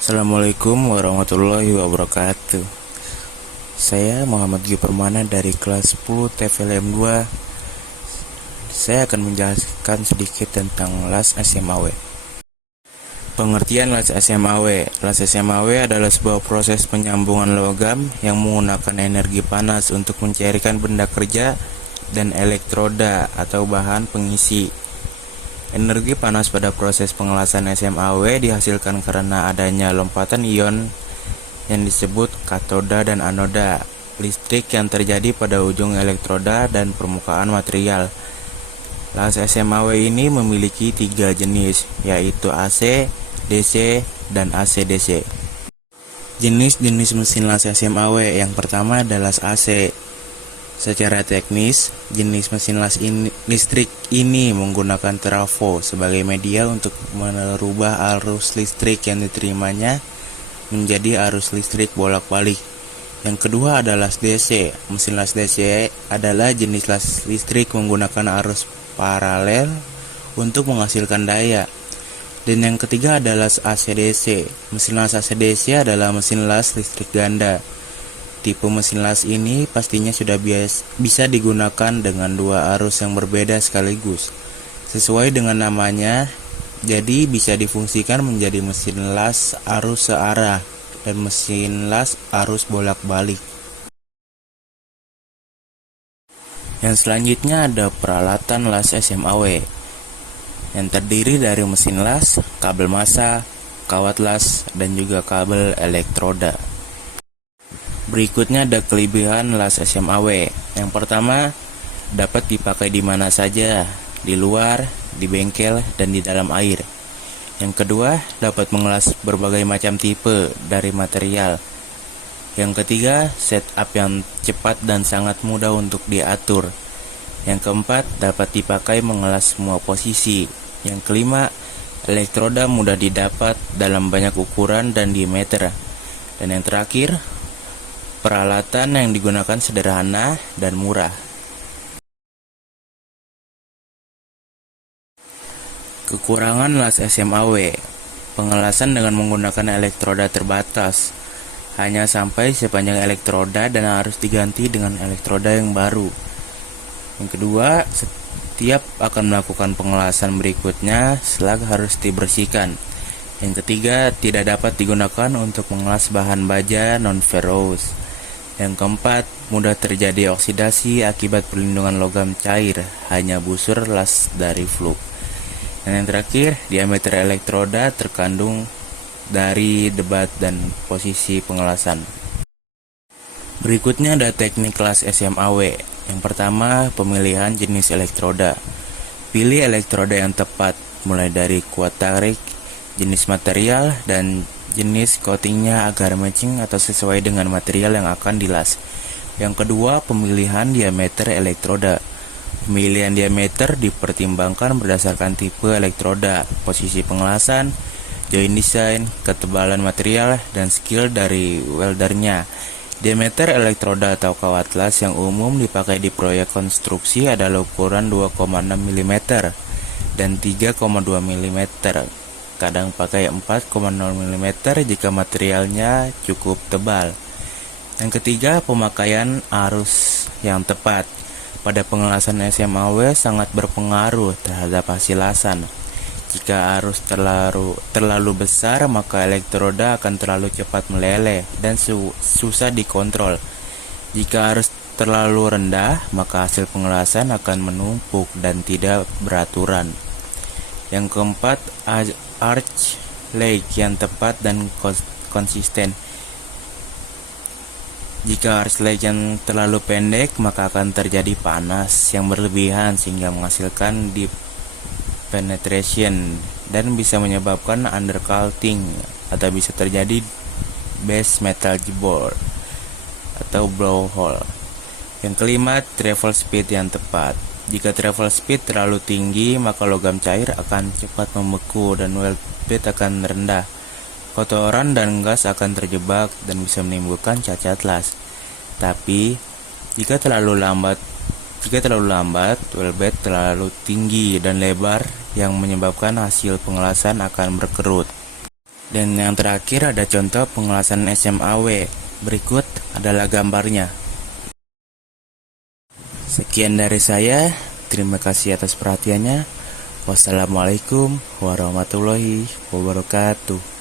Assalamualaikum warahmatullahi wabarakatuh. Saya Muhammad Gui Permana dari kelas 10 TVLM 2. Saya akan menjelaskan sedikit tentang las SMAW. Pengertian las SMAW. Las SMAW adalah sebuah proses penyambungan logam yang menggunakan energi panas untuk mencairkan benda kerja dan elektroda atau bahan pengisi. Energi panas pada proses pengelasan SMAW dihasilkan karena adanya lompatan ion yang disebut katoda dan anoda, listrik yang terjadi pada ujung elektroda dan permukaan material. Las SMAW ini memiliki 3 jenis, yaitu AC, DC, dan AC/DC. Jenis-jenis mesin las SMAW yang pertama adalah AC. Secara teknis, jenis mesin las listrik ini menggunakan trafo sebagai media untuk merubah arus listrik yang diterimanya menjadi arus listrik bolak-balik. Yang kedua adalah DC. Mesin las DC adalah jenis las listrik menggunakan arus paralel untuk menghasilkan daya. Dan yang ketiga adalah AC/DC. Mesin las AC/DC adalah mesin las listrik ganda. Tipe mesin las ini pastinya sudah bisa digunakan dengan 2 arus yang berbeda sekaligus. Sesuai dengan namanya, jadi bisa difungsikan menjadi mesin las arus searah dan mesin las arus bolak-balik. Yang selanjutnya ada peralatan las SMAW yang terdiri dari mesin las, kabel massa, kawat las, dan juga kabel elektroda. Berikutnya ada kelebihan las SMAW. Yang pertama, dapat dipakai di mana saja, di luar, di bengkel, dan di dalam air. Yang kedua, dapat mengelas berbagai macam tipe dari material. Yang ketiga, setup yang cepat dan sangat mudah untuk diatur. Yang keempat, dapat dipakai mengelas semua posisi. Yang kelima, elektroda mudah didapat dalam banyak ukuran dan diameter. Dan yang terakhir, peralatan yang digunakan sederhana dan murah. Kekurangan las SMAW. Pengelasan dengan menggunakan elektroda terbatas, hanya sampai sepanjang elektroda dan harus diganti dengan elektroda yang baru. Yang kedua, setiap akan melakukan pengelasan berikutnya slag harus dibersihkan. Yang ketiga, tidak dapat digunakan untuk mengelas bahan baja non-ferrous. Yang keempat, mudah terjadi oksidasi akibat perlindungan logam cair, hanya busur las dari fluk. Dan yang terakhir, diameter elektroda terkandung dari debat dan posisi pengelasan. Berikutnya ada teknik las SMAW. Yang pertama, pemilihan jenis elektroda. Pilih elektroda yang tepat, mulai dari kuat tarik, jenis material, dan jenis coatingnya agar matching atau sesuai dengan material yang akan dilas. Yang kedua, pemilihan diameter elektroda. Pemilihan diameter dipertimbangkan berdasarkan tipe elektroda, posisi pengelasan, joint design, ketebalan material, dan skill dari weldernya. Diameter elektroda atau kawat las yang umum dipakai di proyek konstruksi adalah ukuran 2,6 mm dan 3,2 mm. Kadang pakai 4,0 mm jika materialnya cukup tebal. Yang ketiga, pemakaian arus yang tepat. Pada pengelasan SMAW sangat berpengaruh terhadap hasil lasan. Jika arus terlalu besar, maka elektroda akan terlalu cepat meleleh dan susah dikontrol. Jika arus terlalu rendah, maka hasil pengelasan akan menumpuk dan tidak beraturan. Yang keempat, arch leg yang tepat dan konsisten. Jika arch leg yang terlalu pendek, maka akan terjadi panas yang berlebihan sehingga menghasilkan deep penetration dan bisa menyebabkan undercutting atau bisa terjadi base metal jebol atau blowhole. Yang kelima, travel speed yang tepat. Jika travel speed terlalu tinggi, maka logam cair akan cepat membeku dan weld speed akan rendah. Kotoran dan gas akan terjebak dan bisa menimbulkan cacat las. Tapi jika terlalu lambat, weld bed terlalu tinggi dan lebar yang menyebabkan hasil pengelasan akan berkerut. Dan yang terakhir ada contoh pengelasan SMAW. Berikut adalah gambarnya. Sekian dari saya. Terima kasih atas perhatiannya. Wassalamualaikum warahmatullahi wabarakatuh.